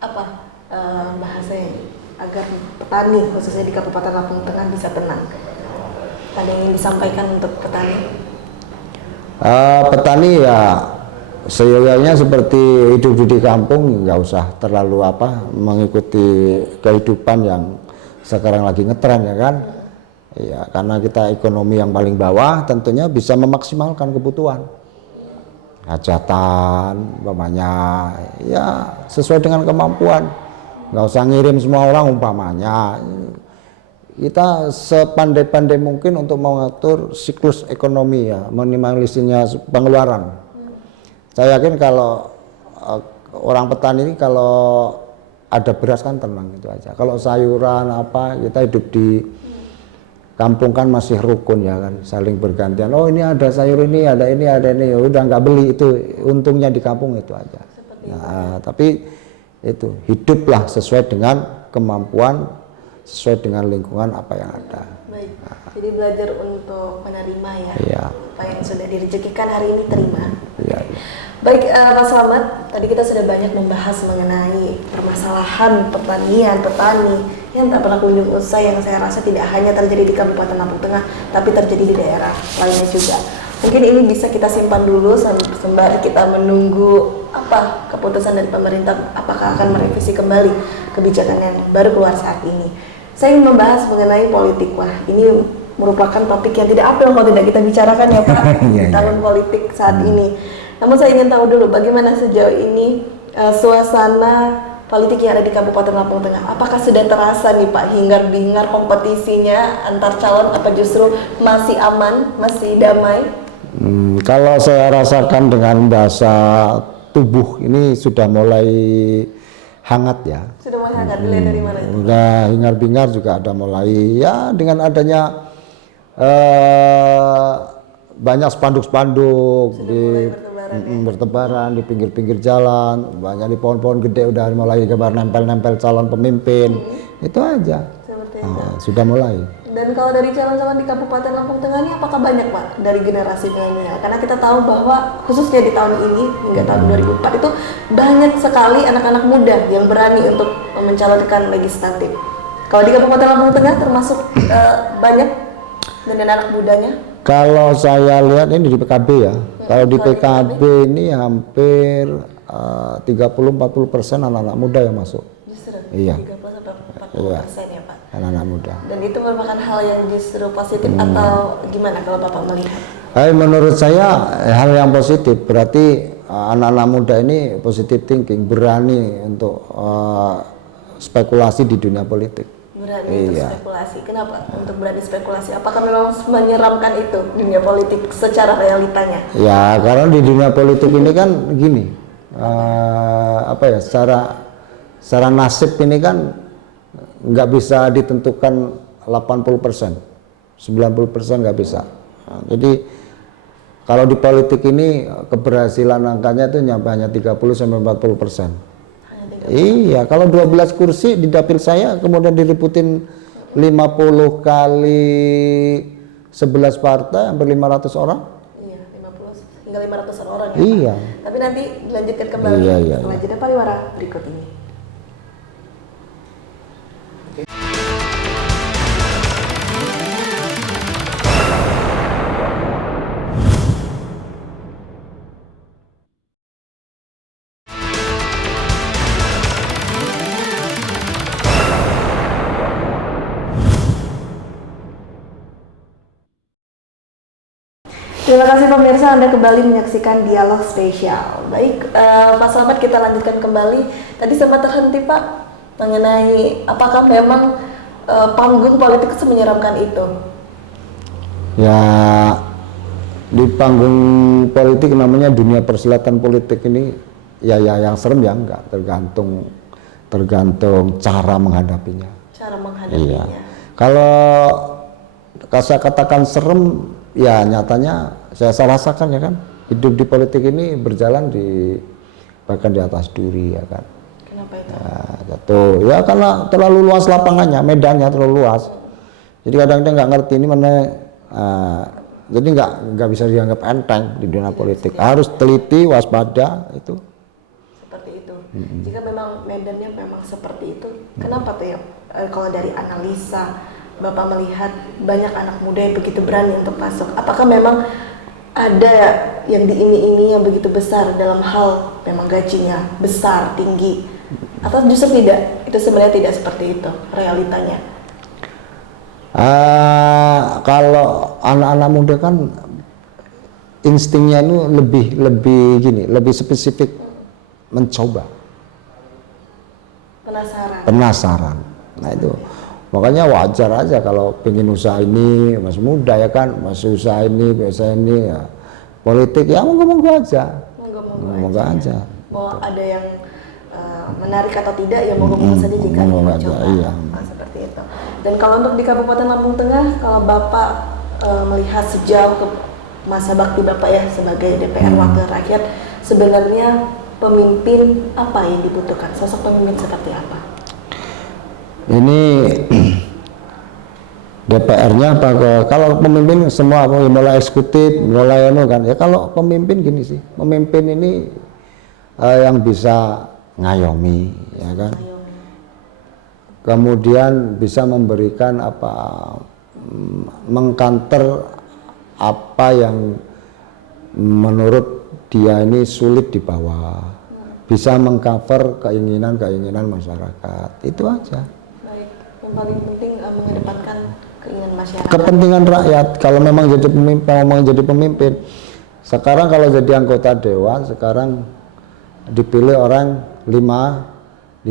apa bahasanya agar petani khususnya di Kabupaten Lampung Tengah bisa tenang? Ada yang ingin disampaikan untuk petani? Petani ya seyogyanya seperti hidup di kampung, nggak usah terlalu mengikuti kehidupan yang sekarang lagi ngetren ya kan. Ya, karena kita ekonomi yang paling bawah, tentunya bisa memaksimalkan kebutuhan hajatan, umpamanya ya sesuai dengan kemampuan, nggak usah ngirim semua orang umpamanya. Kita sepandai-pandai mungkin untuk mengatur siklus ekonomi ya, minimalisirnya pengeluaran. Saya yakin kalau orang petani ini kalau ada beras kan tenang, itu aja. Kalau sayuran kita hidup di kampung kan masih rukun ya kan, saling bergantian. Oh ini ada sayur ini, ada ini, ya udah nggak beli, itu untungnya di kampung itu aja. Nah, tapi itu hiduplah sesuai dengan kemampuan, sesuai dengan lingkungan apa yang ada. Baik. Jadi belajar untuk menerima ya. Iya. Apa yang sudah direzekikan hari ini terima. Iya. Baik, Pak Slamet, tadi kita sudah banyak membahas mengenai permasalahan petani yang tak pernah kunjung usai, yang saya rasa tidak hanya terjadi di Kabupaten Lampung Tengah, tapi terjadi di daerah lainnya juga. Mungkin ini bisa kita simpan dulu sembari kita menunggu keputusan dari pemerintah, apakah akan merevisi kembali kebijakan yang baru keluar saat ini. Saya ingin membahas mengenai politik. Wah, ini merupakan topik yang tidak apel kalau tidak kita bicarakan ya Pak di tahun politik saat ini. Namun saya ingin tahu dulu bagaimana sejauh ini suasana politik yang ada di Kabupaten Lampung Tengah. Apakah sudah terasa nih Pak hingar-bingar kompetisinya antar calon, apa justru masih aman, masih damai? Kalau saya rasakan dengan bahasa tubuh ini sudah mulai hangat ya. Sudah mulai hangat, dilihat dari mana? Udah hingar-bingar juga ada mulai ya, dengan adanya banyak spanduk-spanduk bertebaran di pinggir-pinggir jalan, banyak di pohon-pohon gede udah mulai gambar nempel-nempel calon pemimpin. Itu aja. Sudah mulai. Dan kalau dari calon-calon di Kabupaten Lampung Tengah ini apakah banyak Pak dari generasi milenial? Karena kita tahu bahwa khususnya di tahun ini hingga tahun 2004 itu banyak sekali anak-anak muda yang berani untuk mencalonkan legislatif. Kalau di Kabupaten Lampung Tengah termasuk banyak dan anak mudanya? Kalau saya lihat ini di PKB ya. Kalau di PKB ini hampir 30-40% anak-anak muda yang masuk. Justru? Iya. 30-40% ya Pak? Anak-anak muda. Dan itu merupakan hal yang justru positif atau gimana kalau Bapak melihat? Menurut saya hal yang positif, berarti anak-anak muda ini positive thinking, berani untuk spekulasi di dunia politik. Berani untuk spekulasi. Kenapa untuk berani spekulasi? Apakah memang menyeramkan itu dunia politik secara realitanya? Ya, karena di dunia politik ini kan gini, secara nasib ini kan nggak bisa ditentukan 80%, 90% nggak bisa. Nah, jadi kalau di politik ini keberhasilan angkanya itu hanya 30-40%. Iya, kalau 12 kursi di dapil saya kemudian diributin 50 kali 11 partai hampir 500 orang. Iya, 50 hingga 500 orang ya. Iya. Pak? Tapi nanti dilanjutkan kembali setelah jeda pariwara berikut ini. Terima kasih pemirsa, Anda kembali menyaksikan Dialog Spesial. Baik, Mas Slamet, kita lanjutkan kembali. Tadi sempat terhenti Pak mengenai apakah memang panggung politik semenyeramkan itu? Ya, di panggung politik namanya dunia persilatan politik ini ya yang serem ya enggak, tergantung cara menghadapinya. Cara menghadapinya. Iya. Kalau saya katakan serem, ya nyatanya saya rasakan ya kan, hidup di politik ini berjalan bahkan di atas duri ya kan. Kenapa itu? Ya karena terlalu luas lapangannya, medannya terlalu luas. Jadi kadang-kadang nggak ngerti ini mana, jadi nggak bisa dianggap enteng di dunia politik. Harus teliti, waspada itu. Seperti itu. Jika memang medannya memang seperti itu, kenapa tuh ya? Kalau dari analisa Bapak melihat banyak anak muda yang begitu berani untuk masuk, apakah memang ada yang diiming-imingi yang begitu besar dalam hal memang gajinya besar, tinggi, atau justru tidak? Itu sebenarnya tidak seperti itu realitanya. Kalau anak-anak muda kan instingnya itu lebih spesifik, mencoba, penasaran. Nah itu makanya wajar aja kalau pengen usaha ini, masih muda ya kan, masih usaha ini ya. Politik ya monggo aja. Monggo aja. Mau ada yang menarik atau tidak ya monggo saja jika ingin mencoba. Iya. Seperti itu. Dan kalau untuk di Kabupaten Lampung Tengah, kalau Bapak melihat sejauh ke masa bakti Bapak ya sebagai DPR Wakil Rakyat, sebenarnya pemimpin apa yang dibutuhkan? Sosok pemimpin seperti apa? Ini DPR-nya kalau pemimpin semua mulai eksekutif, mulai kan ya, kalau pemimpin gini sih, pemimpin ini yang bisa ngayomi ya kan, kemudian bisa memberikan mengkanter apa yang menurut dia ini sulit dibawa, bisa mengcover keinginan masyarakat, itu aja. Yang paling penting mengedepankan keinginan masyarakat. Kepentingan rakyat. Kalau memang jadi pemimpin, sekarang kalau jadi anggota dewan, sekarang dipilih orang 5.000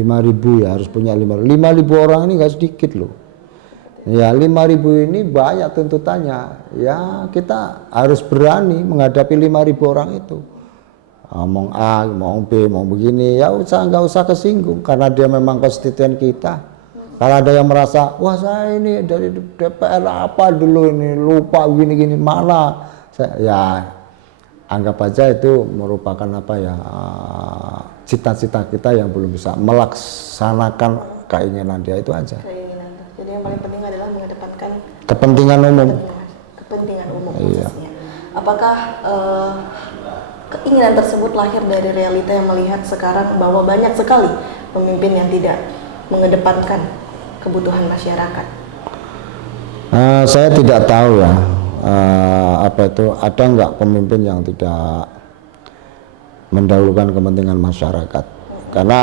ya, harus punya 5.000 orang ini nggak sedikit loh. Ya 5.000 ini banyak tuntutannya. Ya kita harus berani menghadapi 5.000 orang itu. Ngomong A, ngomong B, mau begini, ya nggak usah kesinggung karena dia memang konstituen kita. Kalau ada yang merasa, wah saya ini dari DPR apa dulu ini, lupa gini-gini, mana? Ya anggap aja itu merupakan cita-cita kita yang belum bisa melaksanakan keinginan dia, itu aja. Keinginan. Jadi yang paling penting adalah mengedepankan kepentingan umum. Kepentingan umum khususnya. Apakah keinginan tersebut lahir dari realita yang melihat sekarang bahwa banyak sekali pemimpin yang tidak mengedepankan kebutuhan masyarakat? Saya tidak tahu ya, ada nggak pemimpin yang tidak mendahulukan kepentingan masyarakat? Karena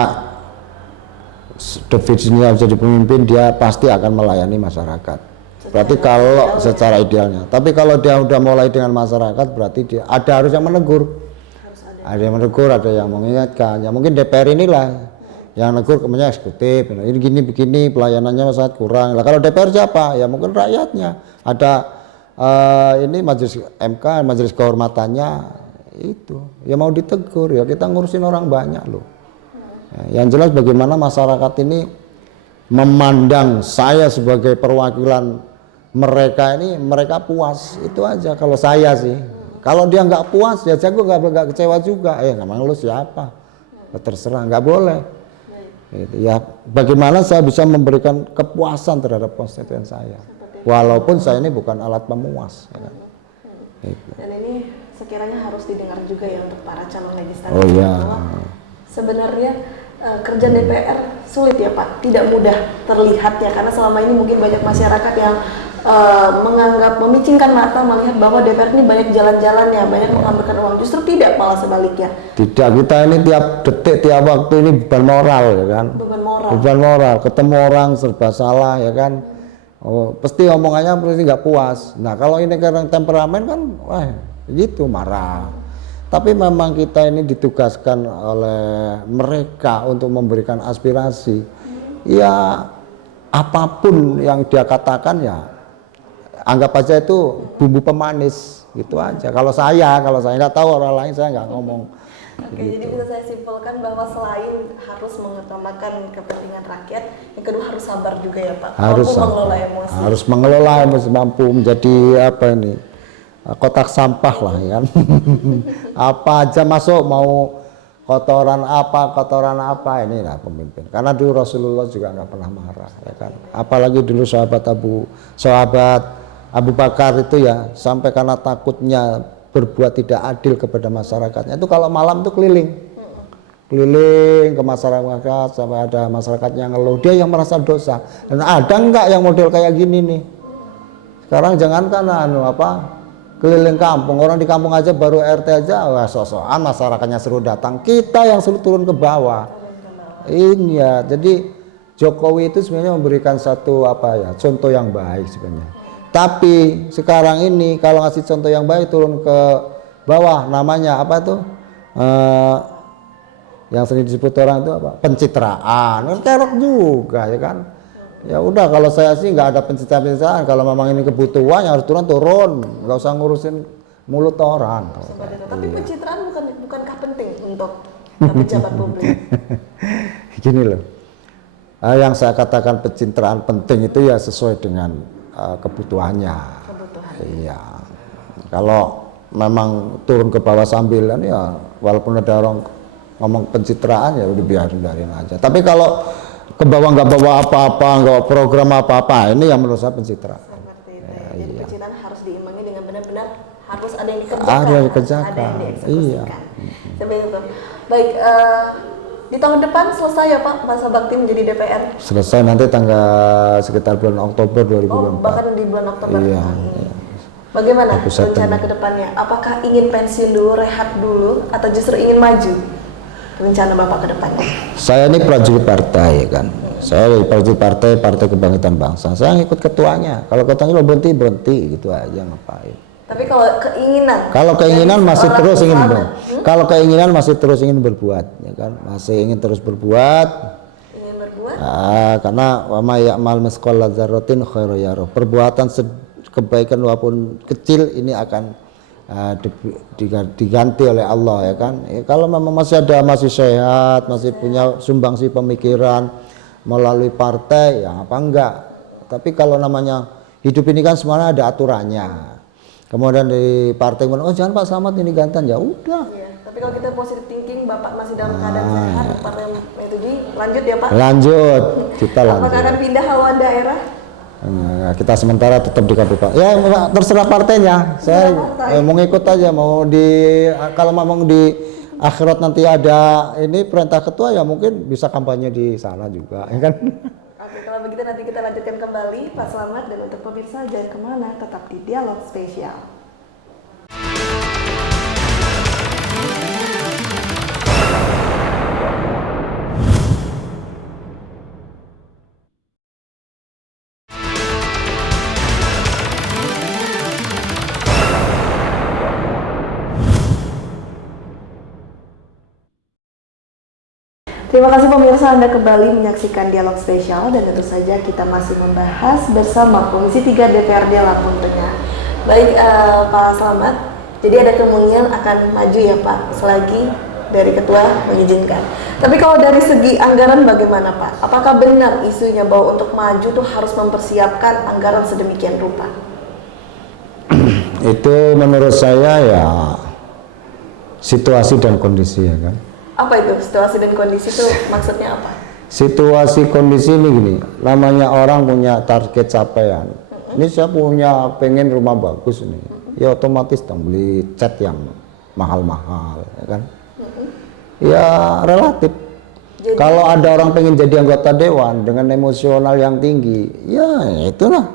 definisinya jadi pemimpin, dia pasti akan melayani masyarakat. Berarti kalau secara idealnya, tapi kalau dia udah mulai dengan masyarakat, berarti dia harus yang menegur. Ada yang menegur, ada yang mengingatkan. Ya mungkin DPR inilah yang negur, kemudian eksekutif, ini gini begini pelayanannya sangat kurang. Lah kalau DPR siapa? Ya mungkin rakyatnya. Ada ini majelis MK, majelis kehormatannya itu. Ya mau ditegur, ya kita ngurusin orang banyak loh. Ya, yang jelas bagaimana masyarakat ini memandang saya sebagai perwakilan mereka ini, mereka puas, itu aja kalau saya sih. Kalau dia nggak puas, ya saya nggak kecewa juga. Namanya lu siapa? Terserah, nggak boleh. Ya bagaimana saya bisa memberikan kepuasan terhadap konstituen saya, walaupun saya ini bukan alat pemuas ya kan? Dan ini sekiranya harus didengar juga ya untuk para calon legislatif. Oh iya. Sebenarnya kerja DPR sulit ya Pak, tidak mudah terlihat ya, karena selama ini mungkin banyak masyarakat yang menganggap, memicingkan mata melihat bahwa DPR ini banyak jalan-jalannya, banyak mengambilkan uang. Justru tidak, malah sebaliknya. Tidak, kita ini tiap detik, tiap waktu ini beban moral ya kan. Beban moral, ketemu orang serba salah ya kan. Oh, pasti omongannya pasti nggak puas. Nah kalau ini karena temperamen kan, gitu marah. Tapi memang kita ini ditugaskan oleh mereka untuk memberikan aspirasi. Ya apapun yang dia katakan ya anggap aja itu bumbu pemanis gitu aja. Kalau saya nggak tahu orang lain saya nggak ngomong. Oke, jadi bisa saya simpulkan bahwa selain harus mengutamakan kepentingan rakyat, yang kedua harus sabar juga ya Pak. Harus mampu mengelola emosi. Harus mengelola emosi, mampu menjadi apa ini kotak sampah lah ya kan. Apa aja masuk, mau kotoran apa ini lah pemimpin. Karena dulu Rasulullah juga nggak pernah marah ya kan. Apalagi dulu sahabat Abu Bakar itu ya sampai karena takutnya berbuat tidak adil kepada masyarakatnya itu kalau malam tuh keliling ke masyarakat sampai ada masyarakat yang ngeluh, dia yang merasa dosa. Dan ada enggak yang model kayak gini nih sekarang? Jangankan keliling kampung, orang di kampung aja baru RT aja wah sosokan masyarakatnya suruh datang, kita yang suruh turun ke bawah. Ini ya, jadi Jokowi itu sebenarnya memberikan satu contoh yang baik sebenarnya. Tapi sekarang ini kalau ngasih contoh yang baik turun ke bawah, namanya apa tuh? Yang sering disebut orang itu apa? Pencitraan. Kan kerok juga ya kan. Ya udah, kalau saya sih nggak ada pencitraan. Kalau memang ini kebutuhan yang harus turun, nggak usah ngurusin mulut orang. Tapi pencitraan bukankah penting untuk pejabat publik? Gini loh. Yang saya katakan pencitraan penting itu ya sesuai dengan kebutuhannya. Iya. Kalau memang turun ke bawah sambilan ya walaupun ada orang ngomong pencitraan ya udah biarin aja. Tapi kalau ke bawah nggak bawa apa-apa, nggak program apa-apa, ini yang menurut saya pencitraan. Seperti itu. Jadi pencitraan harus diimbangi dengan benar-benar harus ada yang dikerjakan, ada yang dikerjakan. Ada yang dieksekusikan. Seperti itu. Baik, di tahun depan selesai ya Pak masa bakti menjadi DPR? Selesai nanti sekitar bulan Oktober 2024. Oh, bahkan di bulan Oktober. Iya. Bagaimana rencana ke depannya? Apakah ingin pensiun dulu, rehat dulu, atau justru ingin maju? Rencana Bapak ke depannya? Saya ini prajurit partai kan. Saya prajurit Partai Kebangkitan Bangsa. Saya ngikut ketuanya. Kalau ketuanya lo berhenti gitu aja, ngapain. Tapi kalau keinginan masih terus ingin kalau keinginan masih terus ingin berbuat ya kan, masih ingin terus berbuat. Karena wa may ya'mal mithqala dzarratin khairan yarah. Perbuatan kebaikan walaupun kecil ini akan diganti oleh Allah ya kan. Kalau memang masih sehat, masih punya sumbangsi pemikiran melalui partai ya apa enggak. Tapi kalau namanya hidup ini kan semuanya ada aturannya. Kemudian di partai jangan Pak Samad ini gantian, ya udah. Iya, tapi kalau kita positive thinking, Bapak masih dalam keadaan sehat, partai itu lanjut ya Pak? Lanjut, kita lanjut. Apakah akan pindah haluan daerah? Kita sementara tetap di kabupaten. Ya terserah partainya. Saya mau ngikut aja, kalau memang di akhirat nanti ada ini perintah ketua ya mungkin bisa kampanye di sana juga, ya kan? Kalau begitu nanti kita lanjutkan kembali Pak Slamet, dan untuk pemirsa jangan kemana, tetap di Dialog Spesial. Terima kasih pemirsa, Anda kembali menyaksikan Dialog Spesial, dan tentu saja kita masih membahas bersama Komisi 3 DPRD Lampung Tengah. Baik Pak Slamet, jadi ada kemungkinan akan maju ya Pak selagi dari ketua mengizinkan. Tapi kalau dari segi anggaran bagaimana Pak? Apakah benar isunya bahwa untuk maju tuh harus mempersiapkan anggaran sedemikian rupa? Itu menurut saya ya situasi dan kondisi ya kan. Apa itu situasi dan kondisi itu maksudnya apa? Situasi kondisi ini gini, namanya orang punya target capaian. Ini saya pengen rumah bagus nih, ya otomatis dong beli cat yang mahal-mahal, ya kan? Ya relatif. Jadi, kalau ada orang pengen jadi anggota dewan dengan emosional yang tinggi, ya itulah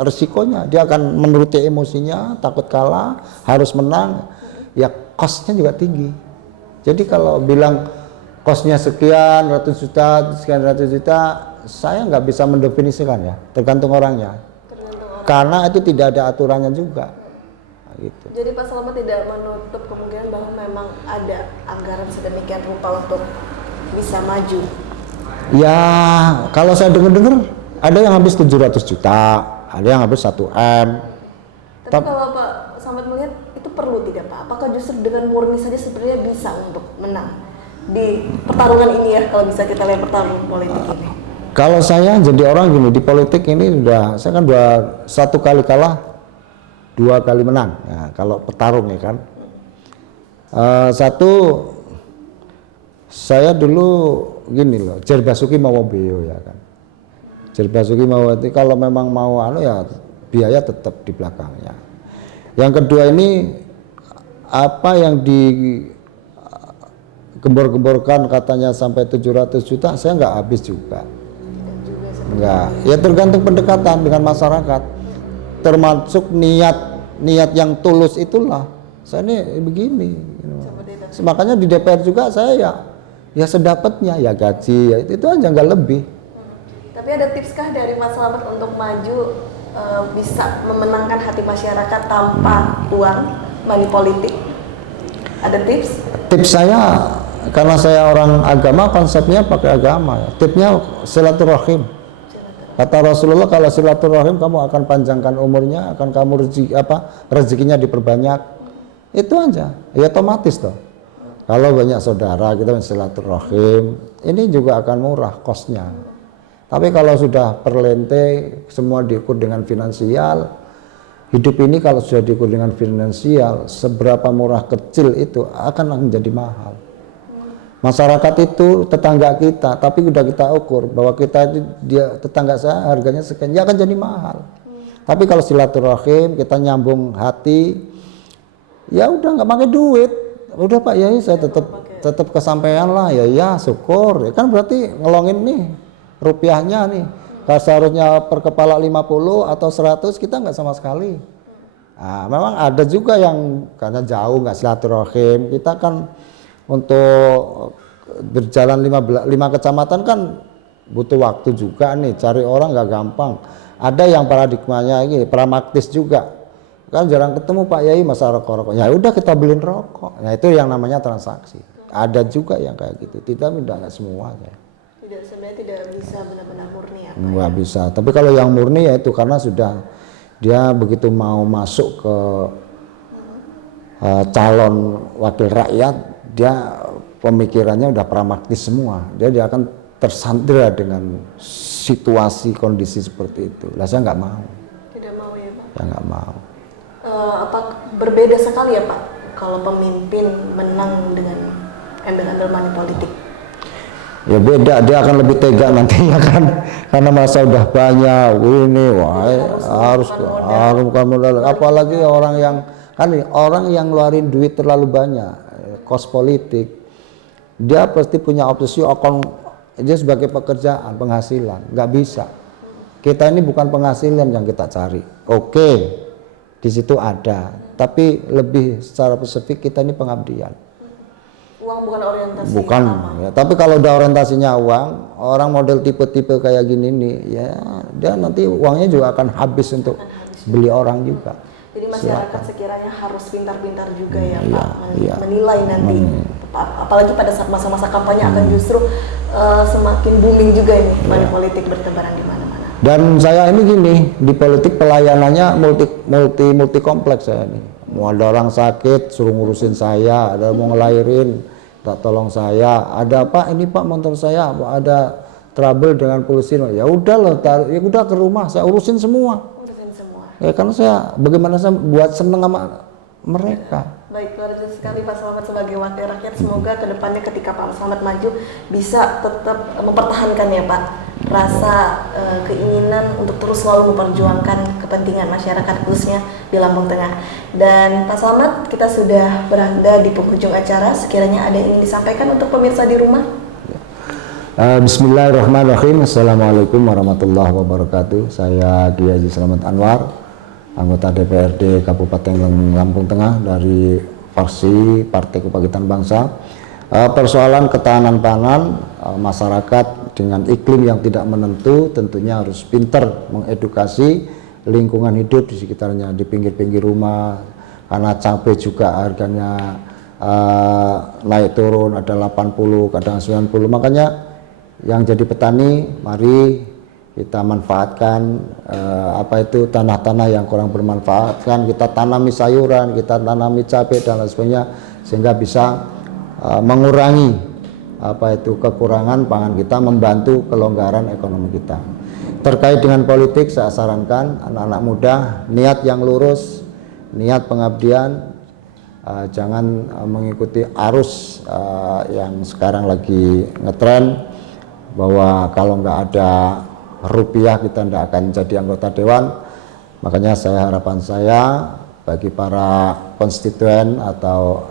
resikonya. Dia akan menuruti emosinya, takut kalah, harus menang. Ya kosnya juga tinggi. Jadi kalau bilang kosnya sekian ratus juta, saya nggak bisa mendefinisikan ya, tergantung orangnya. Karena itu tidak ada aturannya juga. gitu. Jadi Pak Slamet tidak menutup kemungkinan bahwa memang ada anggaran sedemikian rupa untuk bisa maju. Ya kalau saya dengar ada yang habis 700 juta, ada yang habis 1 M. Tapi kalau Pak Slamet melihat itu perlu tidak Pak? Apakah justru dengan murni saja sebenarnya bisa untuk menang di pertarungan ini ya, kalau bisa kita lihat pertarungan politik ini? Kalau saya jadi orang gini, di politik ini sudah, saya kan satu kali kalah, 2 kali menang. Nah, kalau petarung ya kan. Satu, saya dulu gini loh, Jer Basuki Mawabeo ya kan. Jer Basuki Mawabeo kalau memang mau ya biaya tetap di belakangnya. Yang kedua ini apa yang digembor-gemborkan katanya sampai 700 juta, saya nggak habis juga. Enggak, ya tergantung pendekatan dengan masyarakat, termasuk niat yang tulus itulah. Saya ini begini, makanya di DPR juga saya ya sedapatnya ya gaji ya itu aja nggak lebih. Tapi ada tipskah dari Mas Slamet untuk maju bisa memenangkan hati masyarakat tanpa uang, money politik? Ada tips? Tips saya karena saya orang agama, konsepnya pakai agama. Tipsnya silaturahim. Kata Rasulullah, kalau silaturahim kamu akan panjangkan umurnya, akan kamu rezekinya diperbanyak. Itu aja, ya otomatis toh. Kalau banyak saudara kita silaturahim, ini juga akan murah kosnya. Tapi kalau sudah perlente, semua diukur dengan finansial, hidup ini kalau sudah diukur dengan finansial, seberapa murah kecil itu akan menjadi mahal. Masyarakat itu tetangga kita, tapi udah kita ukur bahwa kita itu dia tetangga saya harganya sekian, ya akan jadi mahal. Tapi kalau silaturahim kita nyambung hati, ya udah nggak pakai duit, udah Pak Yai saya tetap kesampaian lah, ya syukur, ya kan berarti ngelongin nih rupiahnya nih. Kalau seharusnya per kepala 50 atau 100 kita nggak sama sekali. Nah, memang ada juga yang karena jauh nggak silaturahim, kita kan untuk berjalan 5 kecamatan kan butuh waktu juga nih, cari orang nggak gampang. Ada yang paradigmanya ini pragmatis juga, kan jarang ketemu Pak Yai masa rokok, ya udah kita beliin rokok. Nah itu yang namanya transaksi. Ada juga yang kayak gitu, tidak semua ya. Sebenarnya tidak bisa benar-benar murni ya Pak? Nggak bisa, tapi kalau yang murni ya itu karena sudah dia begitu mau masuk ke calon wakil rakyat, dia pemikirannya udah pragmatis semua, dia akan tersandera dengan situasi kondisi seperti itu. Lah saya nggak mau. Tidak mau ya Pak? Ya nggak mau. Apa berbeda sekali ya Pak kalau pemimpin menang dengan embel-embel money politik? Ya beda, dia akan lebih tega nantinya kan, karena masa udah banyak, ini harus bukan modal, apalagi orang yang ngeluarin duit terlalu banyak, kos politik, dia pasti punya obsesi akan dia sebagai pekerjaan penghasilan, nggak bisa. Kita ini bukan penghasilan yang kita cari, oke, di situ ada, tapi lebih secara spesifik kita ini pengabdian. Uang bukan orientasi. Bukan, ya, tapi kalau udah orientasinya uang, orang model tipe-tipe kayak gini nih, ya dia nanti uangnya juga akan habis untuk beli orang juga. Jadi masyarakat sekiranya harus pintar-pintar juga ya Pak, iya. menilai nanti, apalagi pada saat masa-masa kampanye akan justru semakin booming juga ini money politik bertebaran di mana-mana. Dan saya ini gini, di politik pelayanannya multi kompleks saya ini. Mau ada orang sakit suruh ngurusin saya, ada mau ngelahirin tak tolong saya, ada Pak ini Pak motor saya ada trouble dengan polisi, ya udah loh, ya udah ke rumah saya urusin semua. Ya karena saya bagaimana saya buat seneng sama mereka. Baik, luar biasa sekali Pak Slamet sebagai wakil rakyat. Semoga kedepannya ketika Pak Slamet maju bisa tetap mempertahankan ya Pak rasa keinginan untuk terus selalu memperjuangkan kepentingan masyarakat khususnya di Lampung Tengah. Dan Pak Slamet, kita sudah berada di penghujung acara. Sekiranya ada yang ingin disampaikan untuk pemirsa di rumah? Bismillahirrahmanirrahim. Assalamualaikum warahmatullahi wabarakatuh. Saya Kiai Haji Slamet Anwar, anggota DPRD Kabupaten Lampung Tengah dari fraksi Partai Kebangkitan Bangsa. Persoalan ketahanan pangan masyarakat dengan iklim yang tidak menentu tentunya harus pintar mengedukasi lingkungan hidup di sekitarnya, di pinggir-pinggir rumah, karena cabai juga harganya naik turun, ada 80 kadang 90. Makanya yang jadi petani, mari kita manfaatkan tanah-tanah yang kurang bermanfaat, kan kita tanami sayuran, kita tanami cabai dan lain sebagainya, sehingga bisa mengurangi kekurangan pangan kita, membantu kelonggaran ekonomi kita. Terkait dengan politik, saya sarankan anak-anak muda niat yang lurus, niat pengabdian, jangan mengikuti arus yang sekarang lagi ngetren bahwa kalau nggak ada rupiah kita tidak akan jadi anggota dewan. Makanya harapan saya bagi para konstituen atau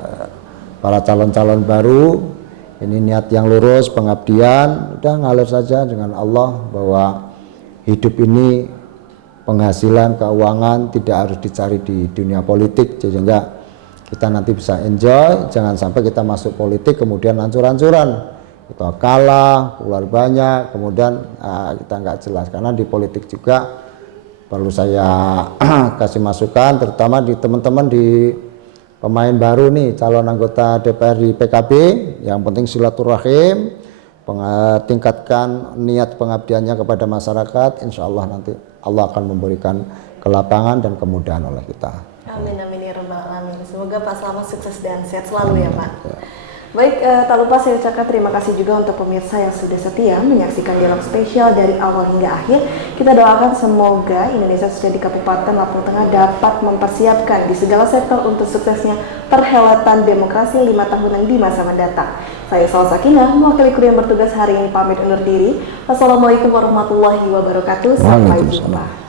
para calon-calon baru, ini niat yang lurus, pengabdian, udah ngalir saja dengan Allah, bahwa hidup ini penghasilan, keuangan tidak harus dicari di dunia politik, sehingga kita nanti bisa enjoy. Jangan sampai kita masuk politik kemudian hancur-hancuran, kita kalah, keluar banyak, kemudian kita nggak jelas. Karena di politik juga perlu saya kasih masukan, terutama di teman-teman di pemain baru nih, calon anggota DPR di PKB, yang penting silaturahim, tingkatkan niat pengabdiannya kepada masyarakat. Insya Allah nanti Allah akan memberikan kelapangan dan kemudahan oleh kita. Amin amin ya rabbal alamin. Semoga Pak Slamet sukses dan sehat selalu ya Pak. Baik, tak lupa saya ucapkan terima kasih juga untuk pemirsa yang sudah setia menyaksikan dialog spesial dari awal hingga akhir. Kita doakan semoga Indonesia sudah di Kabupaten Lampung Tengah dapat mempersiapkan di segala sektor untuk suksesnya perhelatan demokrasi 5 tahunan di masa mendatang. Saya Salwa Sakinah, mewakili kru yang bertugas hari ini pamit undur diri. Wassalamualaikum warahmatullahi wabarakatuh. Sampai jumpa.